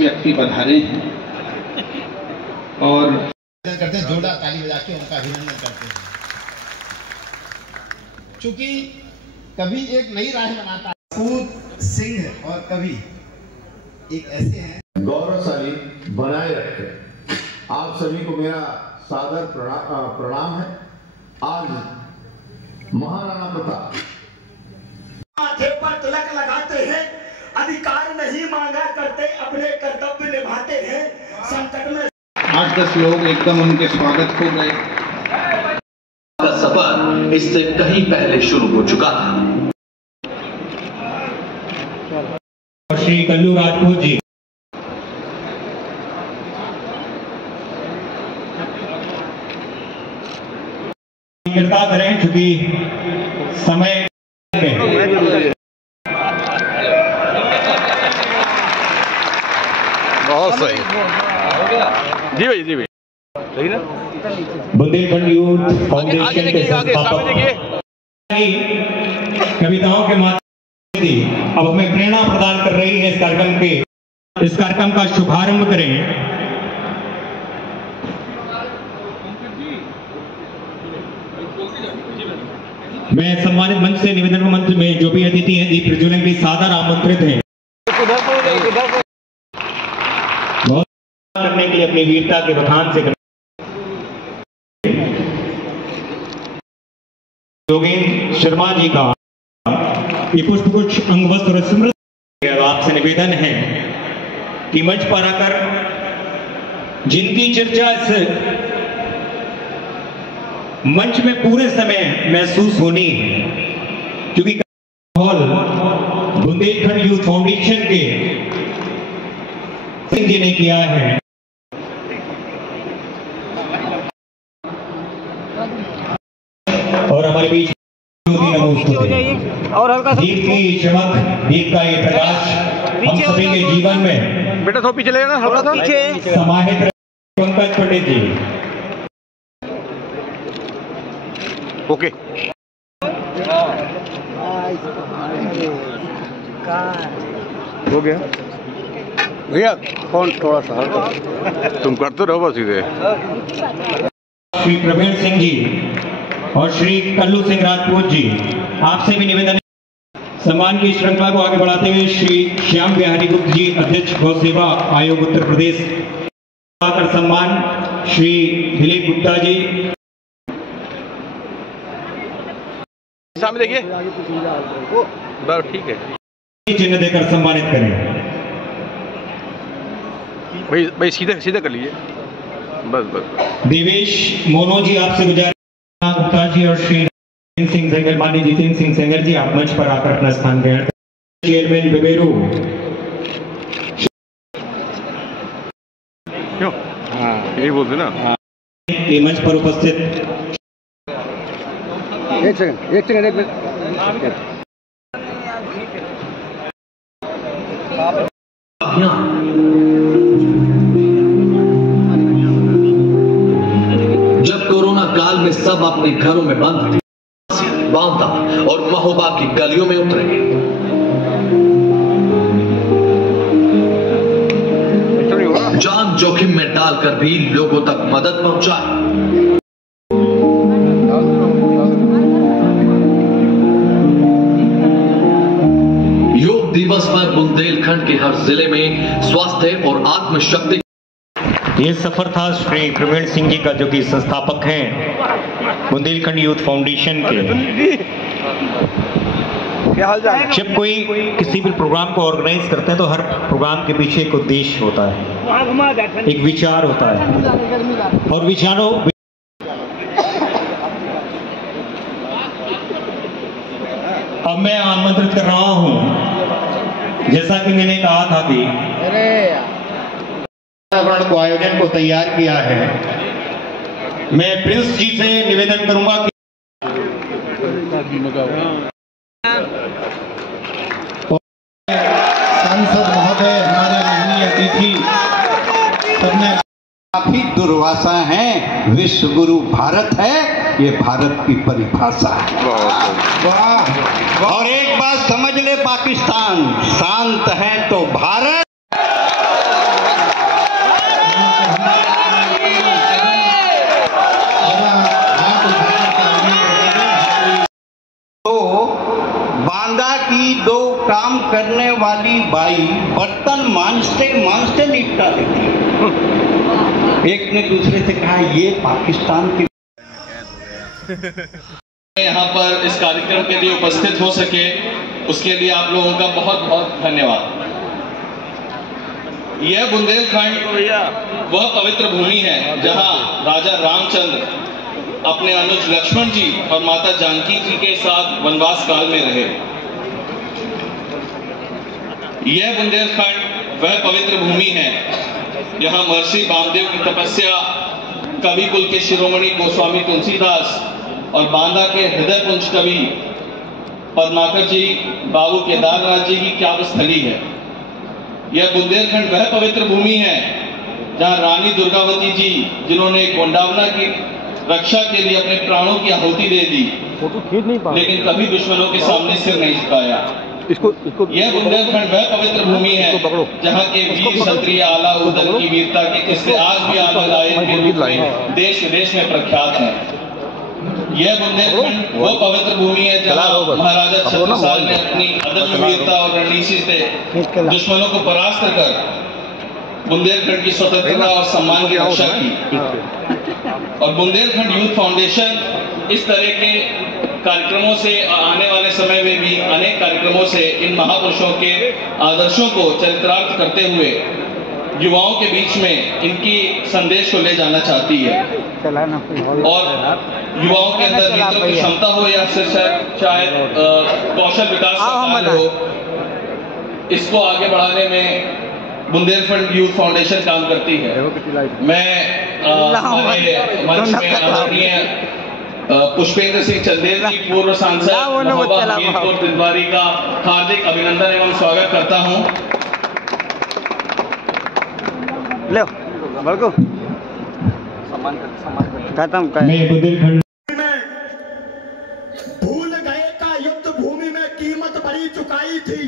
व्यक्ति पधारे हैं और करते हैं, जोरदार ताली बजा के उनका अभिनंदन करते हैं। चूंकि कवि एक नई राह बनाता है। कपूर सिंह और कवि एक ऐसे हैं गौरवशाली बनाए रखे। आप सभी को मेरा सादर प्रणाम है। आज महाराणा प्रताप माथे पर तिलक लगाते हैं, अधिकार नहीं मांगा करते, अपने कर्तव्य निभाते हैं। संकट में 8-10 लोग एकदम उनके स्वागत हो गए। का सफर इससे कहीं पहले शुरू हो चुका था। श्री कल्लू राजपूत जी कृपा करें, चूंकि समय बहुत सही जी भाई, जी भाई, सही ना। बुंदेलखंड यूथ फाउंडेशन के कविताओं के माध्यम से अब हमें प्रेरणा प्रदान कर रही है इस कार्यक्रम का शुभारंभ करें। मैं सम्मानित मंच से निवेदन मंच में जो भी अतिथि हैं दीप प्रज्वलन की सादर आमंत्रित हैं बहुत करने के लिए अपनी वीरता के बखान से योगेंद्र शर्मा जी का ये पुष्पगुच्छ अंगवस्त्र स्मृति। आपसे निवेदन है कि मंच पर आकर जिनकी चर्चा इस मंच में पूरे समय महसूस होनी है, क्योंकि हॉल बुंदेलखंड यूथ फाउंडेशन के सिंह जी ने किया है। और हमारे बीच और हल्का सा दीप की चमक, दीप का ये प्रकाश हम सभी के जीवन में बेटा थोड़ा पीछे ले ना, हल्का सा पीछे समाहित रहे। पंकज पंडित जी ओके। हो गया भैया, फोन थोड़ा सा हल्का तुम करते रहो बस सीधे। श्री प्रवीण सिंह जी और श्री कल्लू सिंह राजपूत जी, आपसे भी निवेदन है सम्मान की श्रृंखला को आगे बढ़ाते हुए श्री श्याम बिहारी गुप्ता जी, अध्यक्ष गौ सेवा आयोग उत्तर प्रदेश, सम्मान श्री दिलीप गुप्ता जी सामने देखिए, बस ठीक है, चिन्ह देकर सम्मानित करें। भाई भाई सीधे सीधे कर लीजिए, बस बस। देवेश मोनो जी, आपसे गुजारिश गुप्ता जी और श्री सिंह सेंगर, माननीय जितेंद्र सिंह सेंगर जी, आप मंच पर आकर अपना स्थान ग्रहण करें। चेयरमैन बेबेरू क्यों, हाँ यही बोलते ना। ये मंच पर उपस्थित एक सेकंड एक मिनट। जब कोरोना काल में सब अपने घरों में बंद थे, बांदा और महोबा की गलियों में उतरे, जान जोखिम में डालकर भी लोगों तक मदद पहुंचाई। योग दिवस पर बुंदेलखंड के हर जिले में स्वास्थ्य और आत्मशक्ति। ये सफर था श्री प्रवीण सिंह जी का, जो कि संस्थापक हैं बुंदेलखंड यूथ फाउंडेशन के। क्या हाल चाल? जब कोई किसी भी प्रोग्राम को ऑर्गेनाइज करते हैं तो हर प्रोग्राम के पीछे एक उद्देश्य होता है, एक विचार होता है, और विचारों अब मैं आमंत्रित कर रहा हूं, जैसा कि मैंने कहा था कि वातावरण को आयोजन को तैयार किया है। मैं प्रिंस जी से निवेदन करूंगा कि सांसद महोदय, हमारे माननीय अतिथि, सबने काफी दुर्वासा है। विश्व गुरु भारत है, ये भारत की परिभाषा है। वाह। और एक बात समझ ले, पाकिस्तान शांत है तो भारत गंगा की दो काम करने वाली बाई बर्तन मांजते मांजते निपटा देती है। एक ने दूसरे से कहा ये पाकिस्तान की यहाँ पर इस कार्यक्रम के लिए उपस्थित हो सके उसके लिए आप लोगों का बहुत बहुत धन्यवाद। यह बुंदेलखंड वह पवित्र भूमि है जहाँ राजा रामचंद्र अपने अनुज लक्ष्मण जी और माता जानकी जी के साथ वनवास काल में रहे। यह बुंदेलखंड वह पवित्र भूमि है जहाँ महर्षि वामदेव की तपस्या, कवि कुल के शिरोमणि गोस्वामी तुलसीदास और बांदा के हृदय पुंज कवि पद्माकर जी, बाबू केदारनाथ जी की काव्य स्थली है। यह बुंदेलखंड वह पवित्र भूमि है जहां रानी दुर्गावती जी, जिन्होंने गोंडावना की रक्षा के लिए अपने प्राणों की आहुति दे दी, लेकिन कभी दुश्मनों के सामने सिर नहीं झुकाया। यह बुंदेलखंड वह पवित्र भूमि है जहां के वीर क्षत्रिय आला उदल की वीरता के किस्से आज भी आलमदायन के रूप में देश विदेश में प्रख्यात हैं। यह बुंदेलखंड वह पवित्र भूमि है जहां महाराजा छत्रसाल ने अपनी अदम्य वीरता और रणनीति से दुश्मनों को परास्त कर बुंदेलखंड की स्वतंत्रता और सम्मान की रक्षा की। और बुंदेलखंड यूथ फाउंडेशन इस तरह के कार्यक्रमों से आने वाले समय में भी अनेक कार्यक्रमों से इन महापुरुषों के आदर्शों को चरितार्थ करते हुए युवाओं के बीच में इनकी संदेश को ले जाना चाहती है और युवाओं के अंदर नेतृत्व की क्षमता हो या फिर शायद कौशल विकास हो, इसको आगे बढ़ाने में बुंदेलखंड यूथ फाउंडेशन काम करती है। मैं हमारे मंच में आदरणीय पुष्पेंद्र सिंह चंदेल जी, पूर्व सांसद हमीरपुर तिलवारी का हार्दिक अभिनंदन एवं स्वागत करता हूं। ले भूल गए का युद्ध भूमि में कीमत बड़ी चुकाई थी।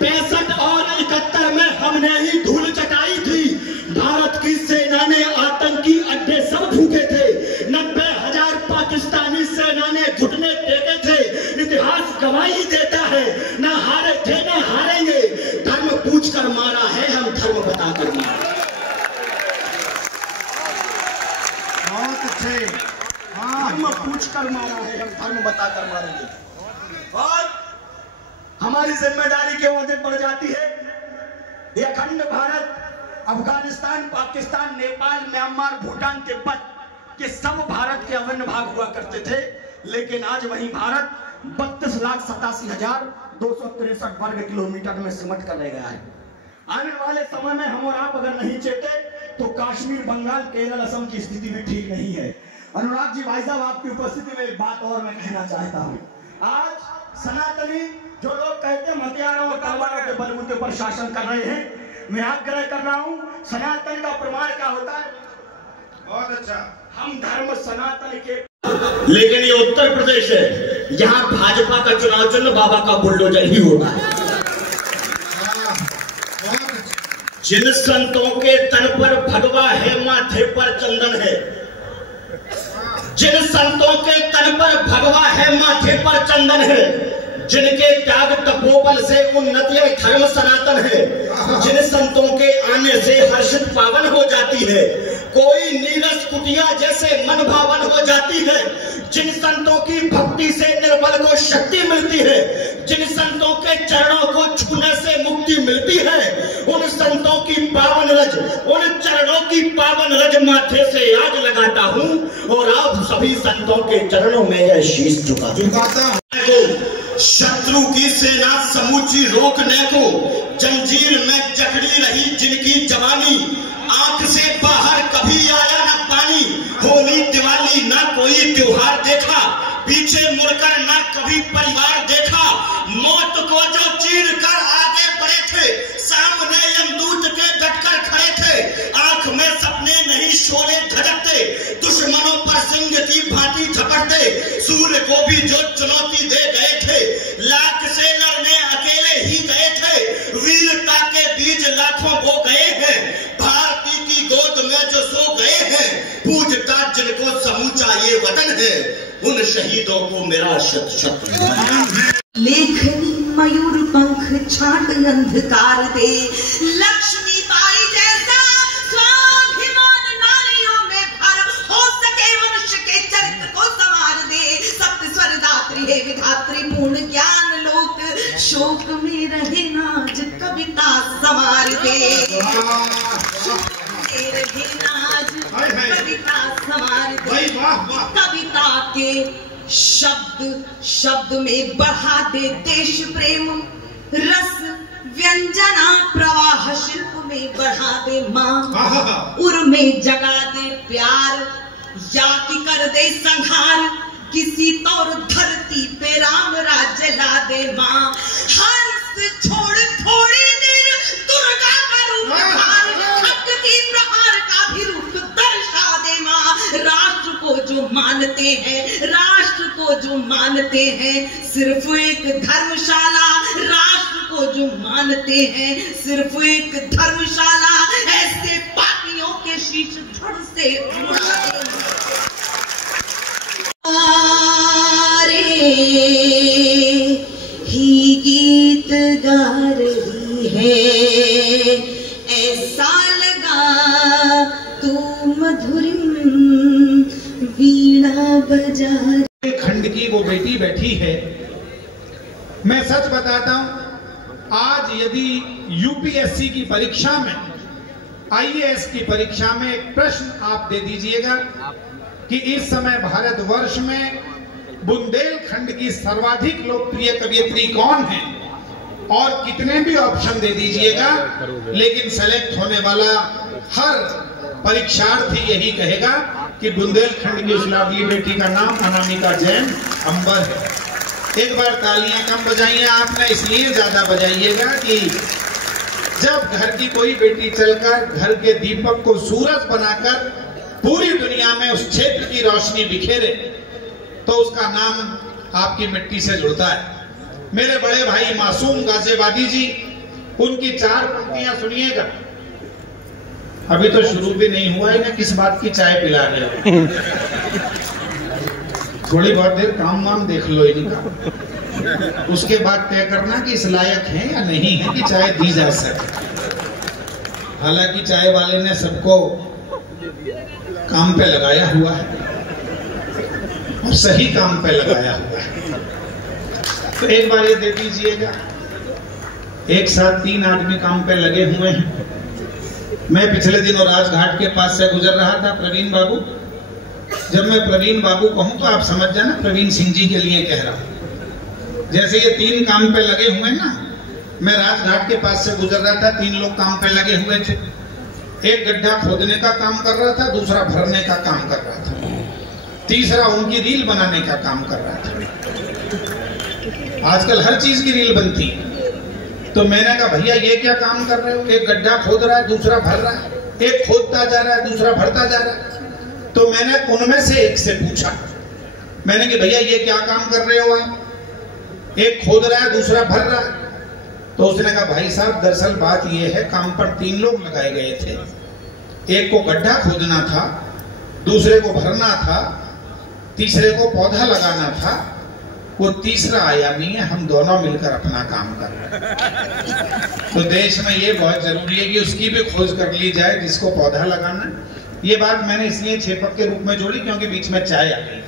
65 और 71 में हमने ही धूल चटाई थी। भारत की सेना ने आतंकी अड्डे सब फूके थे। 90,000 पाकिस्तानी सेना ने घुटने टेके थे। इतिहास गवाही देता है, ना हारे थे ना हारेंगे। धर्म पूछ कर मारा है, हम धर्म बता कर मारे। धर्म पूछ कर मारा है, हम धर्म बता कर मारेंगे। और हमारी जिम्मेदारी क्यों अधिक बढ़ जाती है? यह अखंड भारत, अफगानिस्तान, पाकिस्तान, नेपाल, म्यांमार, भूटान, तिब्बत के सब भारत के अभिन्न भाग हुआ करते थे, लेकिन आज वही भारत 32,87,263 वर्ग किलोमीटर में सिमट कर रह गया है। आने वाले समय में हम और आप अगर नहीं चेते तो कश्मीर, बंगाल, केरल, असम की स्थिति भी ठीक नहीं है। अनुराग जी भाई साहब, आपकी उपस्थिति में एक बात और मैं कहना चाहता हूँ। आज सनातनी जो लोग कहते हैं हथियारों और तलवारों के बलबूते पर शासन कर रहे हैं, मैं आग्रह कर रहा हूँ, सनातन का प्रमाण क्या होता है? बहुत अच्छा, हम धर्म सनातन के। लेकिन ये उत्तर प्रदेश है, यहाँ भाजपा का चुनाव चिन्ह बाबा का बुलडोजर ही होता है। जिन संतों के तन पर भगवा है, माथे पर चंदन है। जिन संतों के तन पर भगवा है, माथे पर चंदन है। जिनके त्याग तपोबल से उन्नति धर्म सनातन है। जिन संतों के आने से हर्षित पावन हो जाती है, कोई नीरस कुटिया जैसे मन भावन हो जाती है। जिन संतों की भक्ति से निर्बल को शक्ति मिलती है, जिन संतों के चरणों को छूने से मुक्ति मिलती है, उन संतों की पावन रज, उन चरणों की पावन रज माथे से आज लगाता हूँ और आप सभी संतों के चरणों में यह शीश झुकाता हूँ। शत्रु की सेना समूची रोकने को जंजीर में जकड़ी रही जिनकी जवानी, आंख से बाहर कभी आया न पानी। होली दिवाली ना कोई त्योहार देखा, पीछे मुड़कर ना कभी परिवार देखा। मौत को जो चीर कर आगे बढ़े थे, सामने यमदूत के डटकर खड़े थे। आंख में सपने नहीं शोले धड़कते, दुश्मनों पर सिंह की भांति झपटते। सूर्य को भी जो चुनौती दे गए थे, लाख से लड़ने अकेले ही गए थे। वीरता के बीज लाखों बो गए हैं, भारती की गोद में जो सो गए हैं। पूजता जिनको समूचा ये वतन है, उन शहीदों को मेरा शत शत नमन है। लेखनी मयूर पंख छाट अंधकार दे, लक्ष्मीबाई जैसा स्वाभिमान नारियों में भर, हो सके मनुष्य के चरित्र को संवार दे। सप्त स्वर दात्री है विधात्री, पूर्ण ज्ञान लोक शोक में रहे नाज कविता संवार दे, रहे नाज कविता संवार दे। कविता के शब्द शब्द में बढ़ा दे देश प्रेम, रस व्यंजना प्रवाह शिल्प में बढ़ा दे माँ, उर में जगा दे प्यार, या कि कर दे संहार, किसी तौर धरती पे राम राज्य ला दे माँ। हंस छोड़ थोड़ी देर दुर्गा का रूप धार, शक्ति प्रहार का भी रूप दर्शा दे माँ। राष्ट्र को जो मानते हैं, राष्ट्र को जो मानते हैं सिर्फ एक धर्मशाला, राष्ट्र को जो मानते हैं सिर्फ एक धर्मशाला, ऐसे पापियों के शीश धड़ से उड़ा दे। ही गीत गा रही है, ऐसा लगा तू मधुरिम वीणा बजा। खंड की वो बेटी बैठी है। मैं सच बताता हूं, आज यदि यूपीएससी की परीक्षा में, आईएएस की परीक्षा में एक प्रश्न आप दे दीजिएगा कि इस समय भारतवर्ष में बुंदेलखंड की सर्वाधिक लोकप्रिय कवयित्री कौन है, और कितने भी ऑप्शन दे दीजिएगा, लेकिन सेलेक्ट होने वाला हर परीक्षार्थी यही कहेगा कि बुंदेलखंड की उस लाडली बेटी का नाम अनामिका जैन अंबर है। एक बार तालियां कम बजाइए आपने, इसलिए ज्यादा बजाइएगा कि जब घर की कोई बेटी चलकर घर के दीपक को सूरज बनाकर पूरी दुनिया में उस क्षेत्र की रोशनी बिखेरे, तो उसका नाम आपकी मिट्टी से जुड़ता है। मेरे बड़े भाई मासूम गाजियाबादी जी, उनकी 4 पंक्तियां सुनिएगा। अभी तो शुरू भी नहीं हुआ है ना, किस बात की चाय पिला रहे हो? थोड़ी बहुत देर काम वाम देख लो इनका, उसके बाद तय करना कि इस लायक है या नहीं है कि चाय दी जा सके। हालांकि चाय वाले ने सबको काम पे लगाया हुआ है और सही काम पे लगाया हुआ है। तो एक बार ये दे दीजिएगा, एक साथ 3 आदमी काम पे लगे हुए हैं। मैं पिछले दिनों राजघाट के पास से गुजर रहा था, प्रवीण बाबू। जब मैं प्रवीण बाबू कहूं तो आप समझ जाना प्रवीण सिंह जी के लिए कह रहा हूं। जैसे ये 3 काम पे लगे हुए ना, मैं राजघाट के पास से गुजर रहा था, 3 लोग काम पे लगे हुए थे। एक गड्ढा खोदने का काम कर रहा था, दूसरा भरने का काम कर रहा था, तीसरा उनकी रील बनाने का काम कर रहा था। आजकल हर चीज की रील बनती है। तो मैंने कहा भैया ये क्या काम कर रहे हो? एक गड्ढा खोद रहा है, दूसरा भर रहा है, एक खोदता जा रहा है, दूसरा भरता जा रहा है। तो मैंने उनमें से एक से पूछा, मैंने कहा भैया ये क्या काम कर रहे हो आप? एक खोद रहा है, दूसरा भर रहा है। तो उसने कहा भाई साहब दरअसल बात ये है, काम पर 3 लोग लगाए गए थे। एक को गड्ढा खोदना था, दूसरे को भरना था, तीसरे को पौधा लगाना था। वो तीसरा आया नहीं है, हम दोनों मिलकर अपना काम कर रहे हैं। तो देश में ये बहुत जरूरी है कि उसकी भी खोज कर ली जाए जिसको पौधा लगाना। ये बात मैंने इसलिए छेपक के रूप में जोड़ी क्योंकि बीच में चाय आ गई।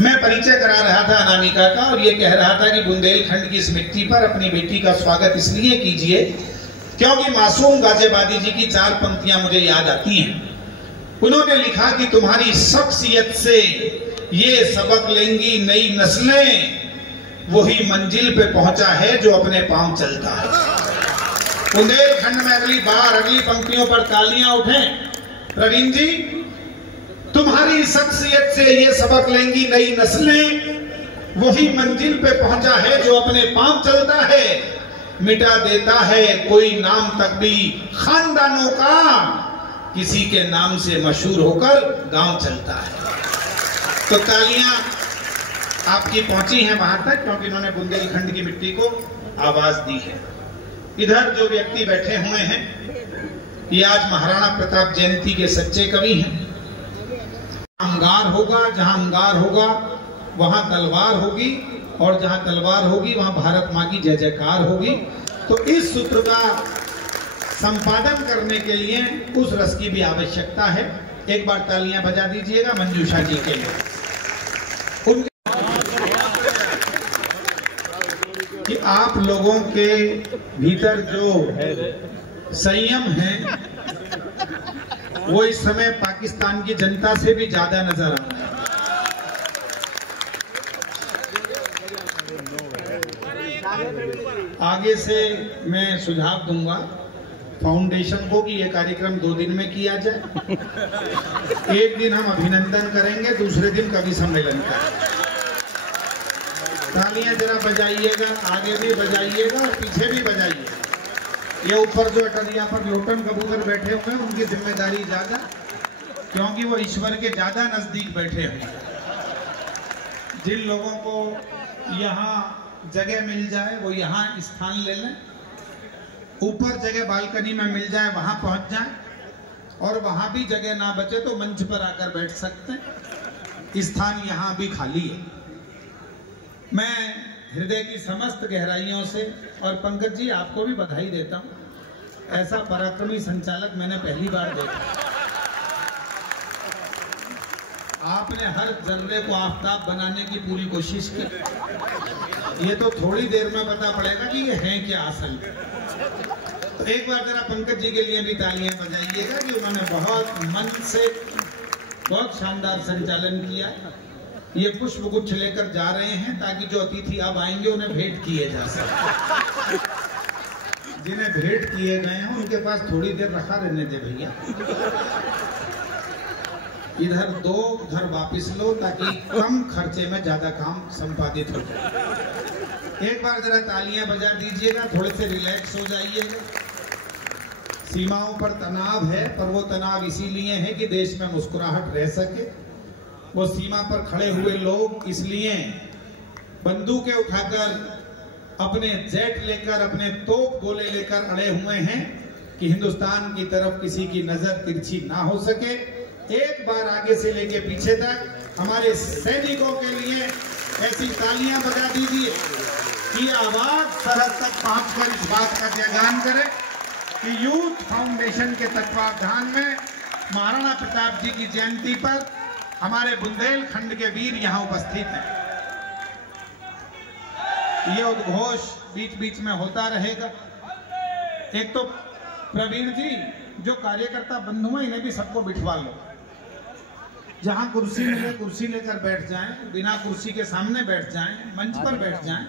मैं परिचय करा रहा था अनामिका का और ये कह रहा था कि बुंदेलखंड की इस मिट्टी पर अपनी बेटी का स्वागत इसलिए कीजिए क्योंकि मासूम गाजियाबादी जी की 4 पंक्तियां मुझे याद आती हैं। उन्होंने लिखा कि तुम्हारी शख्सियत से ये सबक लेंगी नई नस्लें, वही मंजिल पे पहुंचा है जो अपने पांव चलता है। बुंदेलखंड में अगली पंक्तियों पर तालियां उठें। प्रवीण जी, तुम्हारी शख्सियत से ये सबक लेंगी नई नस्लें, वही मंजिल पे पहुंचा है जो अपने पांव चलता है। मिटा देता है कोई नाम तक भी खानदानों का, किसी के नाम से मशहूर होकर गांव चलता है। तो तालियां आपकी पहुंची हैं वहां तक क्योंकि इन्होंने बुंदेलखंड की मिट्टी को आवाज दी है। इधर जो व्यक्ति बैठे हुए हैं ये आज महाराणा प्रताप जयंती के सच्चे कवि हैं। अंगार होगा, जहां अंगार होगा वहां तलवार होगी और जहां तलवार होगी वहां भारत माँ की जय जयकार होगी। तो इस सूत्र का संपादन करने के लिए उस रस की भी आवश्यकता है। एक बार तालियां बजा दीजिएगा मंजूषा जी के लिए, उनके कि आप लोगों के भीतर जो संयम है वो इस समय पाकिस्तान की जनता से भी ज्यादा नजर आ रहा है। आगे से मैं सुझाव दूंगा फाउंडेशन को कि ये कार्यक्रम 2 दिन में किया जाए। एक दिन हम अभिनंदन करेंगे, दूसरे दिन कवि सम्मेलन का। तालियां जरा बजाइएगा, आगे भी बजाइएगा और पीछे भी बजाइएगा। ये ऊपर जो अटरिया पर लोटन कबूतर बैठे हुए हैं उनकी जिम्मेदारी ज्यादा, क्योंकि वो ईश्वर के ज्यादा नजदीक बैठे हुए हैं। जिन लोगों को यहाँ जगह मिल जाए वो यहाँ स्थान ले लें, ऊपर जगह बालकनी में मिल जाए वहां पहुंच जाए, और वहां भी जगह ना बचे तो मंच पर आकर बैठ सकते हैं। स्थान यहाँ भी खाली है। मैं हृदय की समस्त गहराइयों से, और पंकज जी आपको भी बधाई देता हूं, ऐसा पराक्रमी संचालक मैंने पहली बार देखा। आपने हर जर्रे को आफताब बनाने की पूरी कोशिश की। ये तो थोड़ी देर में पता पड़ेगा कि ये है क्या असल में। तो एक बार जरा पंकज जी के लिए भी तालियां बजाइएगा कि उन्होंने बहुत मन से बहुत शानदार संचालन किया। ये पुष्प गुच्छ लेकर जा रहे हैं ताकि जो अतिथि अब आएंगे उन्हें भेंट किए जा सके। जिन्हें भेंट किए गए हैं उनके पास थोड़ी देर रखा रहने दे भैया। इधर दो, उधर वापिस लो, ताकि कम खर्चे में ज्यादा काम संपादित हो जाए। एक बार जरा तालियां बजा दीजिएगा, थोड़े से रिलैक्स हो जाइएगा। सीमाओं पर तनाव है, पर वो तनाव इसीलिए है कि देश में मुस्कुराहट रह सके। वो सीमा पर खड़े हुए लोग इसलिए बंदूकें उठाकर, अपने जेट लेकर, अपने तोप गोले लेकर अड़े हुए हैं कि हिंदुस्तान की तरफ किसी की नजर तिरछी ना हो सके। एक बार आगे से लेके पीछे तक हमारे सैनिकों के लिए ऐसी तालियां बजा दीजिए कि आवाज सरहद तक पहुंचकर इस बात का ज्ञान करे कि यूथ फाउंडेशन के तत्वावधान में महाराणा प्रताप जी की जयंती पर हमारे बुंदेलखंड के वीर यहाँ उपस्थित हैं। ये उद्घोष बीच बीच में होता रहेगा। एक तो प्रवीण जी, जो कार्यकर्ता बंधु हैं इन्हें भी सबको बिठवा लो। जहां कुर्सी मिले कुर्सी लेकर बैठ जाएं, बिना कुर्सी के सामने बैठ जाएं, मंच पर बैठ जाएं।